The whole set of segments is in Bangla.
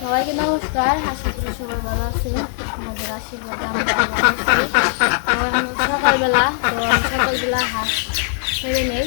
সবাইকে নমস্কার। আশা করি সবাই ভালো আছে আমাদের আশীর্বাদ আমরা সকালবেলা, তো সকালবেলা হাঁস ছেড়ে নেই।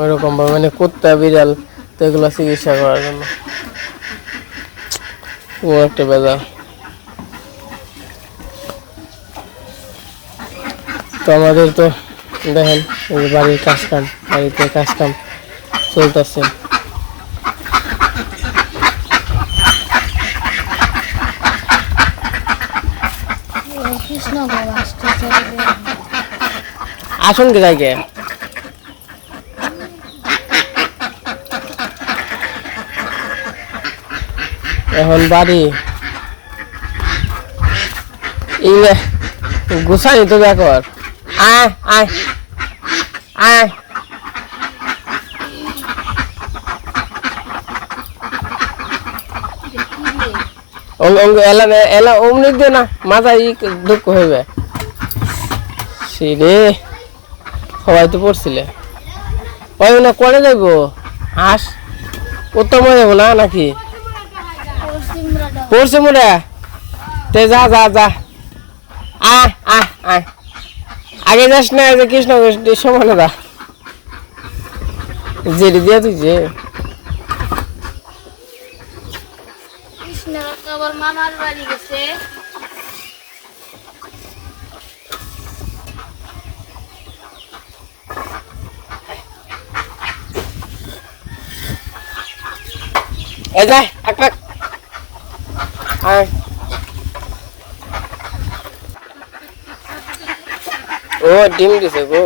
ওইরকম ভাবে মানে কুত্তা বিড়াল তো এগুলো চিকিৎসা করার জন্য। ও একটা বেজা তো আমাদের তো দেখেন এই বাড়ির কাজ কাম বাড়িতে কাজ কাম চলতেছে আসুন কে এখন বাড়ি। ইলে গুছানি তো দেখর আয় আয় আয়। এলা অমনি দে না ই দুঃখ হইবে। সবাই তো পড়ছিলে। ওই না উত্তম না, নাকি? পড়ছে মোরা তে যা যা যা আয় আয় আয় আগে যাস না যে কৃষ্ণ সমানে দা জেরি দিয়া তুই যে কৃষ্ণ আবার মামার বাড়ি গেছে এই যা এক আয় ও ডিম দিছে গো।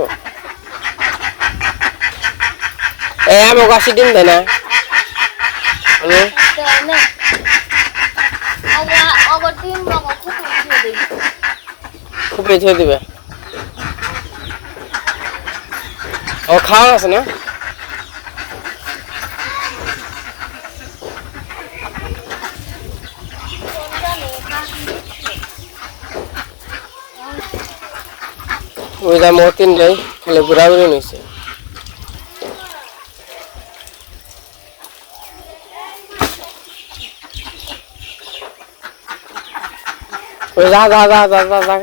এ আমাকে আসি ডিম দেয় না। হ্যালো? খুব দিবে। ও খাওয়া আছে না? ওই দাম তিন নেই খালি ঘোরাঘুরি নিছে ওই যা যা যা যা যা যা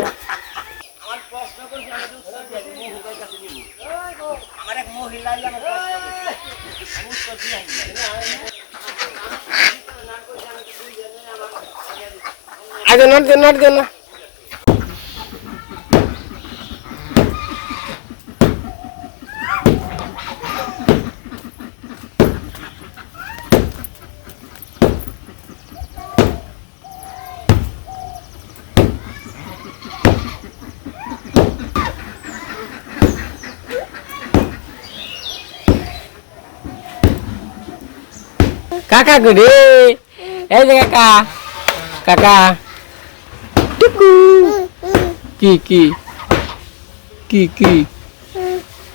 আগে নট দে নট দে না কাকা গুড়ি এই যে কাকা কাকা টুকু কি কি কি কি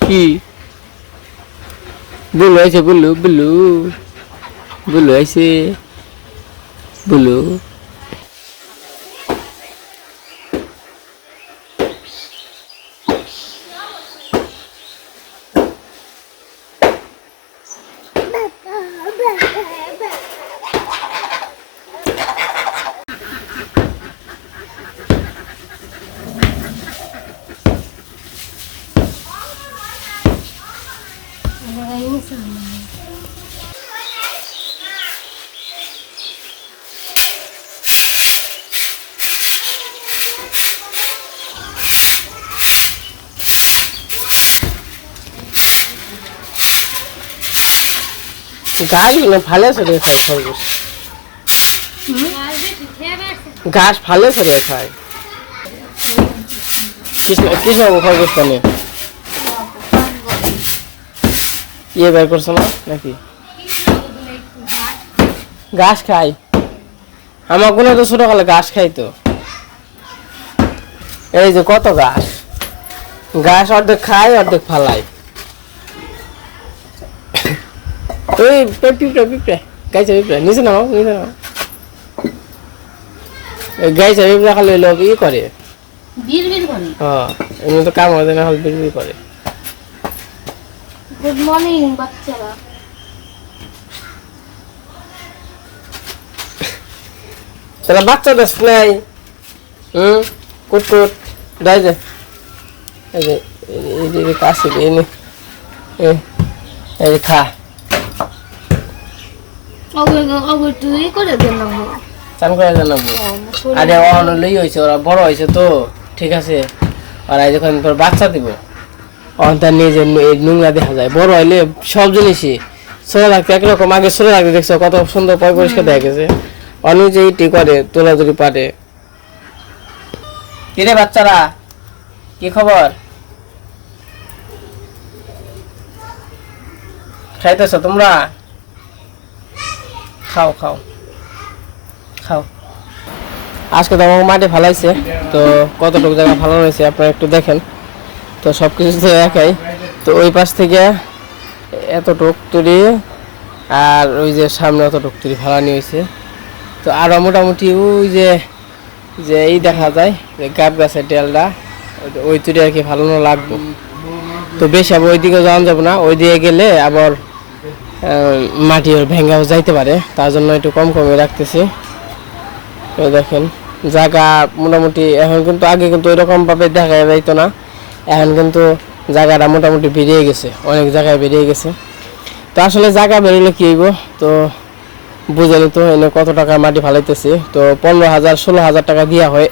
কি বুলু আছে বুলু বুলু গাছগুলো ফালে সরিয়ে খায় খরগোশ। ঘাস ফালে সরিয়ে খায়। কৃষ্ণ কৃষ্ণ খরগোশ পানি ইয়ে বের করছ না, নাকি? ঘাস খাই আমার কোনো তো ছোটকালে ঘাস খাই তো। এই যে কত ঘাস ঘাস অর্ধেক খায়, অর্ধেক ফালাই ওই পিঁপড়ে পিঁপড়ে গাইছে পিঁপড়ে নিচে নাও নিচে এই গাইছে পিঁপড়ে খালি লোক ই করে হ্যাঁ এমনি তো কাম হয় না হল বিক্রি করে গুড মর্নিং বাচ্চারা তাহলে বাচ্চা দেশ নাই হুম কুট কুট যাই যে এই যে এই যে- এই যে নে এই এই যে খা করে দেন চান করে জানাব আরে অহন লই হয়েছে ওরা বড় হয়েছে তো ঠিক আছে। আর যখন তোর বাচ্চা দিব। অহন তার নোংরা দেখা যায়। বড় হইলে সব জিনিসই। ছোট থাকতে একরকম আগে ছোট থাকতে দেখছ কত সুন্দর পয় পরিষ্কার দেখা গেছে। অনুযায়ী টি করে তোলাতুলি পারে। কিরে বাচ্চারা কি খবর? খাইতেছ তোমরা? খাও খাও। খাও। আজকে তো আমাকে মাঠে ফালাইছে, তো কতটুকু জায়গা ফালানো হয়েছে আপনারা একটু দেখেন। তো সব কিছু তো একাই। তো ওই পাশ থেকে এতটুক তুলি, আর ওই যে সামনে অতটুক তুলি ফালানি হয়েছে। তো আরও মোটামুটি ওই যে যে এই দেখা যায়, যে গাব গাছের ডেলটা ওই- তুলি আর কি ফালানো লাগবে। তো বেশি আবার ওইদিকে যাওয়া যাবে না ওই দিকে গেলে আবার মাটি ভেঙ্গাও যাইতে পারে, তার জন্য একটু কম কমে রাখতেছি। এই দেখেন, জায়গা মোটামুটি এখন কিন্তু আগে কিন্তু ওইরকম ভাবে দেখা যাইতো না, এখন কিন্তু জায়গাটা মোটামুটি বেরিয়ে গেছে, অনেক জায়গায় বেরিয়ে গেছে। তো আসলে জায়গা বেরোলে কি হইব? তো বুঝেনি তো, এনে কত টাকা মাটি ফালাইতেছি। তো পনেরো হাজার, ষোলো হাজার টাকা দেওয়া হয়।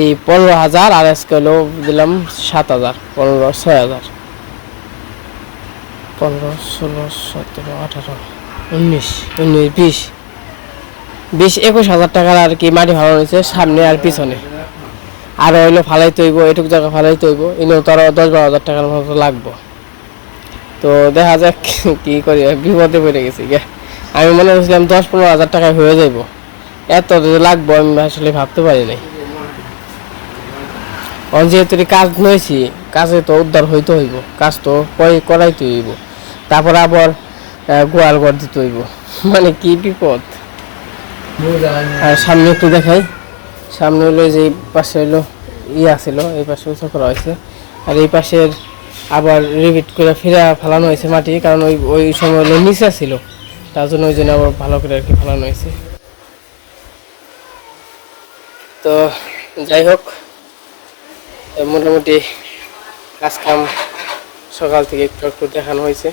এই পনেরো হাজার আর আজকে হলো দিলাম সাত হাজার, পনেরো, ছয় হাজার। পনেরো, ষোলো, সতেরো, আঠারো, উনিশ উনিশ, বিশ বিশ, একুশ হাজার টাকার আর কি মাটি ভালো হয়েছে, সামনে আর পিছনে। আর হইল ফালাই তৈব, এটুক জায়গা ফালাই তৈব এনেও তার দশ বারো হাজার টাকার মতো লাগবো। তো দেখা যাক কি করি, বিপদে পড়ে গেছি গে। আমি মনে করছিলাম দশ পনেরো হাজার টাকায় হয়ে যাইব। এত লাগবো আমি আসলে ভাবতে পারি নাই। যেহেতু কাজ নইছি, কাজে তো উদ্ধার হইতে হইব, কাজ তো করাইতে হইব। তারপর আবার আহ, গোয়াল ঘর দিতে হইব। মানে কি বিপদ? আর সামনে একটু দেখাই। সামনে হলো যে পাশে হলো ইয়ে আছিল এই পাশে করা হয়েছে। আর এই পাশের আবার রিপিট করে ফেরা ফেলানো হয়েছে মাটি কারণ ওই ওই সময় হলো নিচে ছিল। তার জন্য ওই জন্য আবার ভালো করে আর কি ফেলানো হয়েছে। তো যাই হোক মোটামুটি কাজ কাম সকাল থেকে একটু একটু দেখানো হয়েছে।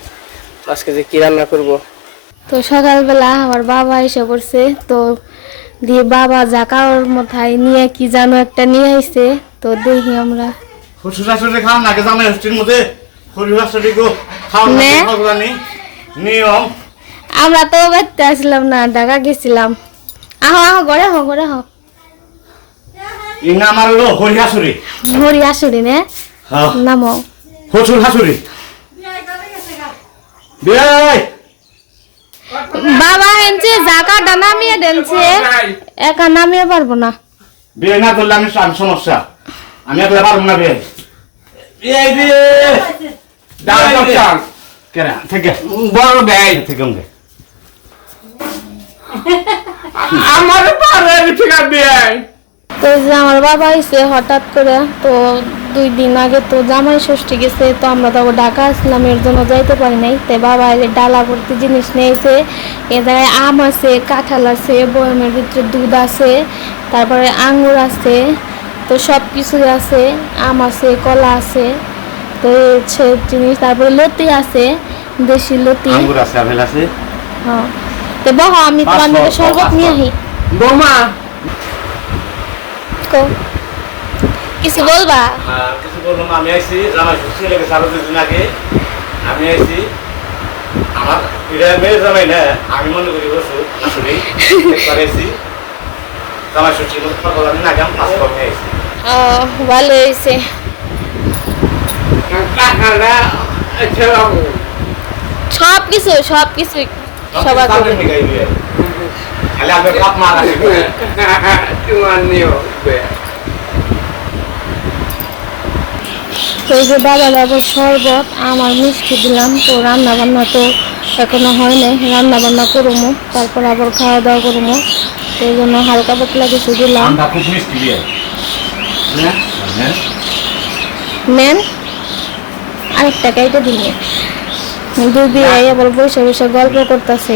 আজকে যে কী রান্না করব? তো সকালবেলা আমার বাবা এসে পড়ছে তো দিয়ে বাবা জাকার মাথায় নিয়ে কি জানো একটা নিয়ে আইছে তো দেখি আমরা। শ্বশুর শাশুড়ি খাও নাকি জামাই ষষ্ঠীর মধ্যে। শ্বশুর শাশুড়ি গো খাও নে। নিয়ম। আমরা তো বাড়তে আসলাম না ঢাকা গেছিলাম। আহো আহো ঘরে হো ঘরে হো ইংনা আমার হলো হরি শাশুড়ি। হরি আসুরি নে? হ্যাঁ। নামো শ্বশুর শাশুড়ি? বিয়াই বাবা হেনছে জাকাটা নামিয়ে দেনছে। একা নামিয়ে পারব না। বিয়ে না করলে আমি আমি সমস্যা। আমি একলা পারব না বিয়ে। বিয়ে বিয়ে কেরা? থেকে। বড় ভাই। থেকে উঙ্গে আমার পারে ঠিক আছে তো যে আমার বাবা আইসে হঠাৎ করে তো দুই দিন আগে তো জামাই ষষ্ঠী গেছে তো আমরা তো ঢাকা আসলাম এর জন্য যাইতে পারি নাই। তাই বাবা এলে ডালা ভর্তি জিনিস নিয়েছে এ জায়গায় আম আছে কাঁঠাল আছে বয়মের ভিতরে দুধ আছে তারপরে আঙ্গুর আছে তো সব কিছুই আছে আম আছে কলা আছে তো এই হচ্ছে জিনিস। তারপরে লতি আছে দেশি লতি। আঙ্গুর আছে আপেল আছে। হ্যাঁ। তো বহ আমি তোমার শরবত নিয়ে। আহি। বৌমা কো কিছু বলবা? কিছু বললাম আমি আইছি জামাই ষষ্ঠী লেগে সারা দুদিন আগে। আমি আইছি আমার এটা মেয়ে জামাই না আমি মনে করি বসু আসলে করেছি জামাই সকাল আমি না গেলাম পাঁচ কমে আইছি। ও ভালো হয়েছে। সব কিছু সব কিছু সবার খালি আপনার বাপ তোমার নিও তো এই যে বাবার আবার শরবত আমার মিষ্টি দিলাম তো রান্না বান্না তো এখনও হয় নাই। রান্না বান্না করব তারপর আবার খাওয়া দাওয়া করব তো এই জন্য হালকা পাতলা কিছু দিলাম। দিয়ে। হ্যাঁ? নেন আরেকটা কাইটা দিন। দুই দিয়ে আবার বসে বসে গল্প করতেছে।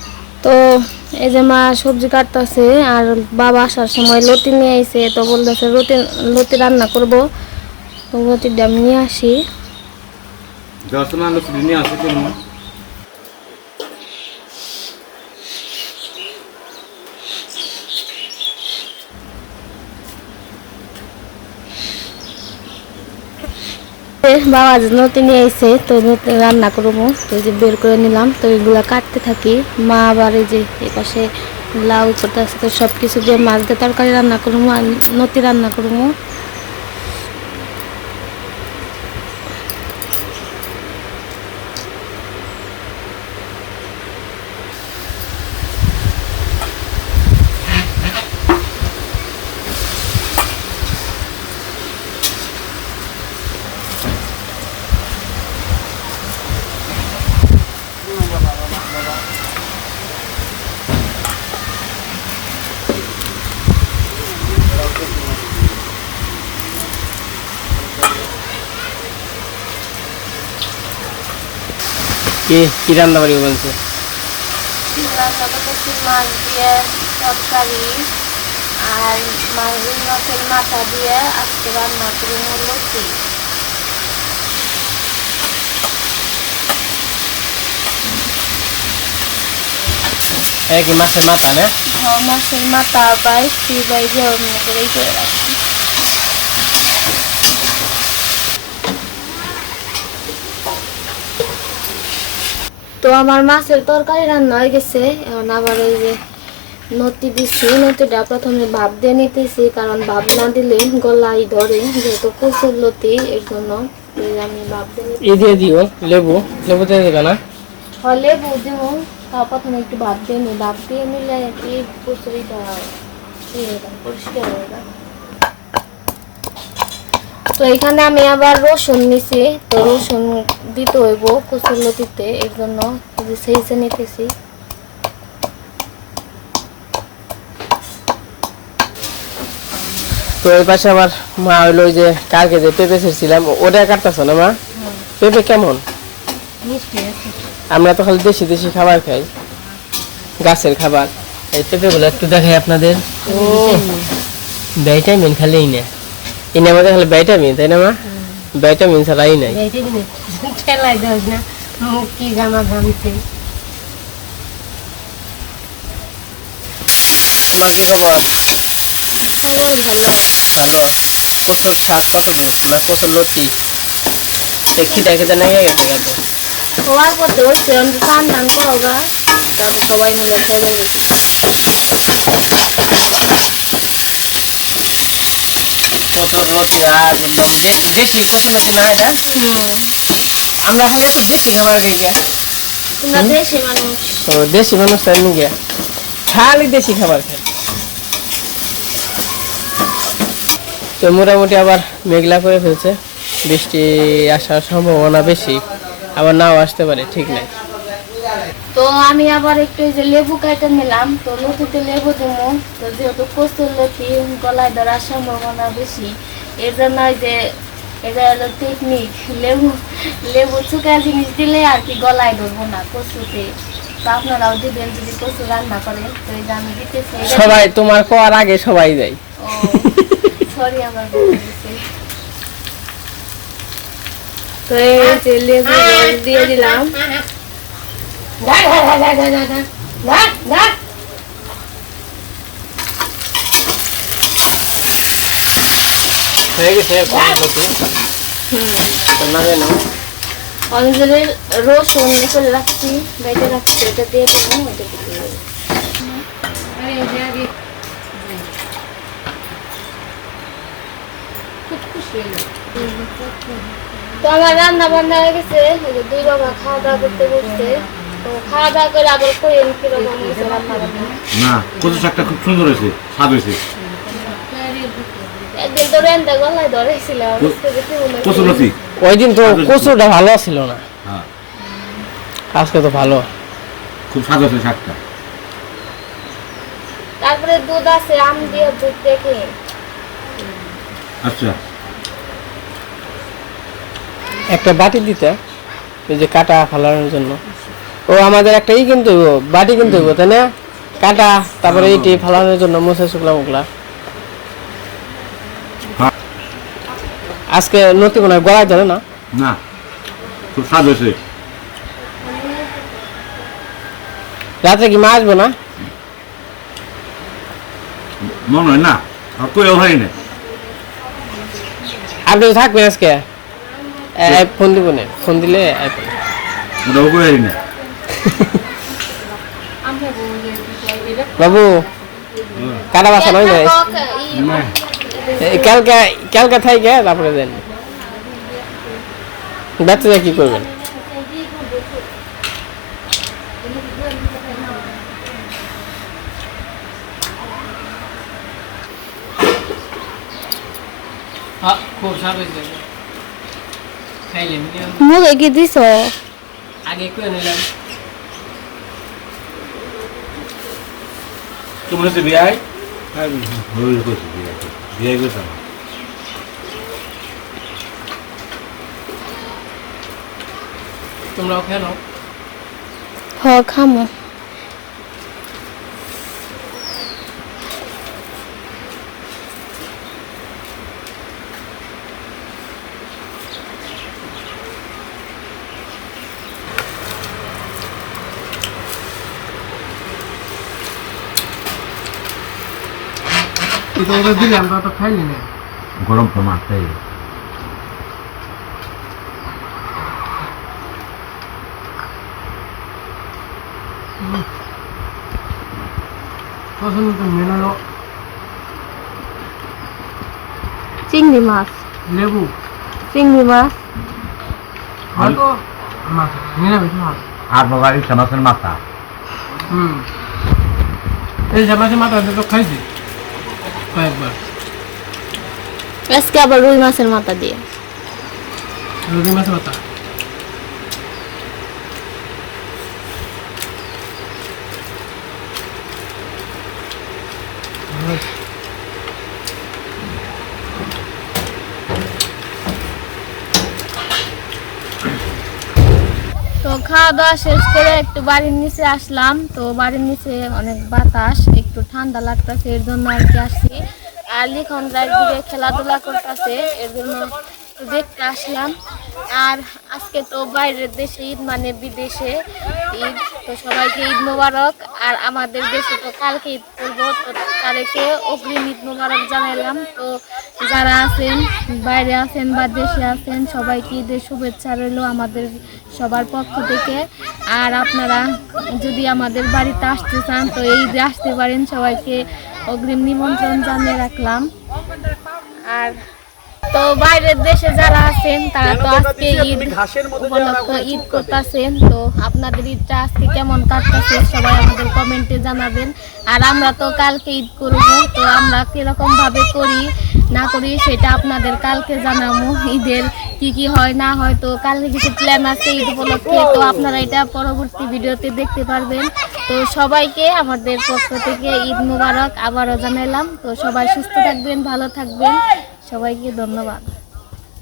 তো এই যে মা সবজি কাটতেছে আর বাবা আসার সময় লতি নিয়ে আইছে, তো বলতেছে লতি লতি রান্না করব। তো লতিটা আমি নিয়ে আসি দশ মানুষ নিয়ে আসে কোনো এ, বাবা নতুন এসে তো নতুন রান্না করব। তো যে বের করে নিলাম, তো এগুলো কাটতে থাকি। মা আবার এই যে এপাশে পাশে লাউ করতে আসতে সব কিছু দিয়ে মাছ দিয়ে তরকারি রান্না করব আর নতি রান্না করব। কি কি রান্না বাড়ি বলছে? মাছ দিয়ে তরকারি আর মাছ মাছের মাথা দিয়ে আজকে রান্না লতি হ্যাঁ কি মাছের মাথা না? হ্যাঁ, মাছের মাথা বা স্ত্রী বাই অন্য করেই করে রাখছি তো আমার মাছের তরকারি রান্না হয়ে গেছে। এখন আবার এই যে নতি দিচ্ছি নতিটা প্রথমে ভাব দিয়ে নিতেছি কারণ ভাব না দিলে গলায় ধরে যেহেতু কচুর লতি এর জন্য আমি ভাপ দিয়ে দিও লেবু লেবু দিয়ে দেবে না? বুঝব তাও প্রথমে একটু ভাত দিয়ে নি ভাত দিয়ে নিলে কি কচুরিটা ইয়ে পরিষ্কার হয়ে যায়। তো এখানে আমি আবার রসুন নিছি তো রসুন দিতে হইব কচুর লতিতে এর জন্য এই যে সেই সে নিতেছি। তো এই পাশে আবার মা হইল ওই যে কালকে যে পেঁপে ছেড়ছিলাম ওটা কাটতেছ না মা? পেঁপে কেমন? আমরা তো খালি দেশি দেশি খাবার খাই গাছের খাবার। এই পেঁপেগুলো একটু দেখাই আপনাদের। ও ভিটামিন খালি এই না। এই আমাদের খালি ভিটামিন তাই না মা? ভিটামিন ছাড়া এই নাই ঠেলাই দেওয়াস না মুখ কি গামা ঘামছে তোমার কি খবর? ভালো। ভালো। কচুর শাক কত দূর না কচুর লতি? দেখি দেখে তো নাই গেছে গেছে হওয়ার পর তো আমি টান টান করো গা। তারপর সবাই মিলে খেয়ে কচুর আর একদম দেশি এটা আমরা খালি দেশি খাবার খাই গিয়া। দেশে মানুষ। ও দেশি মানুষ তাই গিয়া। খালি দেশি খাবার খাই তো মোটামুটি আবার মেঘলা করে ফেলছে। বৃষ্টি আসার সম্ভাবনা বেশি। আবার নাও আসতে পারে ঠিক নাই। তো আমি আবার একটু এই যে লেবু কাটা নিলাম তো লতিতে লেবু দেবো তো যেহেতু কচুর লতি গলায় ধরার সম্ভাবনা বেশি এর জন্য যে এটা হলো টেকনিক লেবু লেবু চুকা জিনিস দিলে আর কি গলায় ধরবো না কচুতে তো আপনারাও দিবেন যদি কচু রান্না করেন তো এই যে আমি দিতেছি। সবাই তোমার কোয়ার আগে সবাই যায় সরি আমার তো এই যে লেবু দিয়ে দিলাম। হয়ে রসুন করে রাখছি রাখছি এটা দিয়ে এটা দিয়ে তো আমার রান্না বান্না হয়ে গেছে দুই বাবা খাওয়া দাওয়া করতে বসছে। না। কচু শাকটা খুব সুন্দর হয়েছে স্বাদ হয়েছে। একদিন তো ওই দিন কচুটা ভালো ছিল না। হ্যাঁ। আজকে তো ভালো। খুব স্বাদ হয়েছে শাকটা। তারপরে দুধ আছে আম দিয়ে দুধ দেখে। আচ্ছা। একটা বাটি দিতে ওই যে কাটা ফালানোর জন্য। ও আমাদের একটা ই কিনতে হইব বাটি কিনতে হইব তাই না? কাটা তারপরে এইটি ফালানোর জন্য মুসা শুকলা মুকলা হ্যাঁ। আজকে নতি মনে হয় গড়াই ধরে না? না খুব স্বাদ হয়েছে। রাত্রে কি মা আসব না? মনে হয় না আর কইও হয় না আপনি থাকবেন আজকে ফোন দিব না ফোন দিলে। ওটাও হয় না বাবু কাটা বাসা নয় যায় না কালকে কালকে থাইকে তারপরে দেন। বাচ্চারা কি করবেন? খাইলেন মুখে কি দিছ? আগে করে নিলাম তুমি হচ্ছে বিয়াই হয়ে গেছে বিয়াই বিয়াই গেছে তোমরাও নাও। হ খামো। তো ওদের দিলে আমরা তো খাইলি না। গরম তো মারতেই পছন্দ তো মেনালো চিংড়ি মাছ। লেবু। চিংড়ি মাছ। হয়তো মাছ নিরামিষ মাছ। আর বাবার ইচ্ছা মাছের মাথা। হুম। এই যে মাথা তো খাইছি। কয়েকবার। আজকে আবার রুই মাছের মাথা দিয়ে। রুই মাছের মাথা? তো খাওয়া দাওয়া শেষ করে একটু বাড়ির নিচে আসলাম। তো বাড়ির নিচে অনেক বাতাস, একটু ঠান্ডা লাগতেছে, এর জন্য আর কি আসছি। আর লিখন খেলাধুলা করতেছে, এর জন্য দেখতে আসলাম। আর আজকে তো বাইরের দেশে ঈদ মানে বিদেশে ঈদ, তো সবাইকে ঈদ মোবারক। আর আমাদের দেশে তো কালকে ঈদ করব, তো তাদেরকে অগ্রিম ঈদ মোবারক জানাইলাম। তো যারা আছেন, বাইরে আছেন বা দেশে আছেন, সবাইকে ঈদের শুভেচ্ছা রইল আমাদের সবার পক্ষ থেকে। আর আপনারা যদি আমাদের বাড়িতে আসতে চান, তো এই ঈদে আসতে পারেন। সবাইকে অগ্রিম নিমন্ত্রণ জানিয়ে রাখলাম। আর তো বাইরের দেশে যারা আছেন তারা তো আজকে ঈদ উপলক্ষে ঈদ করতেছেন? তো আপনাদের ঈদটা আজকে কেমন কাটতেছে? সবাই আমাদের কমেন্টে জানাবেন। আর আমরা তো কালকে ঈদ করব তো আমরা কীরকম ভাবে করি না করি সেটা আপনাদের কালকে জানাব। ঈদের কি কি হয় না হয় তো কালকে কিছু প্ল্যান আছে ঈদ উপলক্ষে তো আপনারা এটা পরবর্তী ভিডিওতে দেখতে পারবেন। তো সবাইকে আমাদের পক্ষ থেকে ঈদ মুবারক আবারও জানাইলাম তো সবাই সুস্থ থাকবেন ভালো থাকবেন। সবাইকে ধন্যবাদ।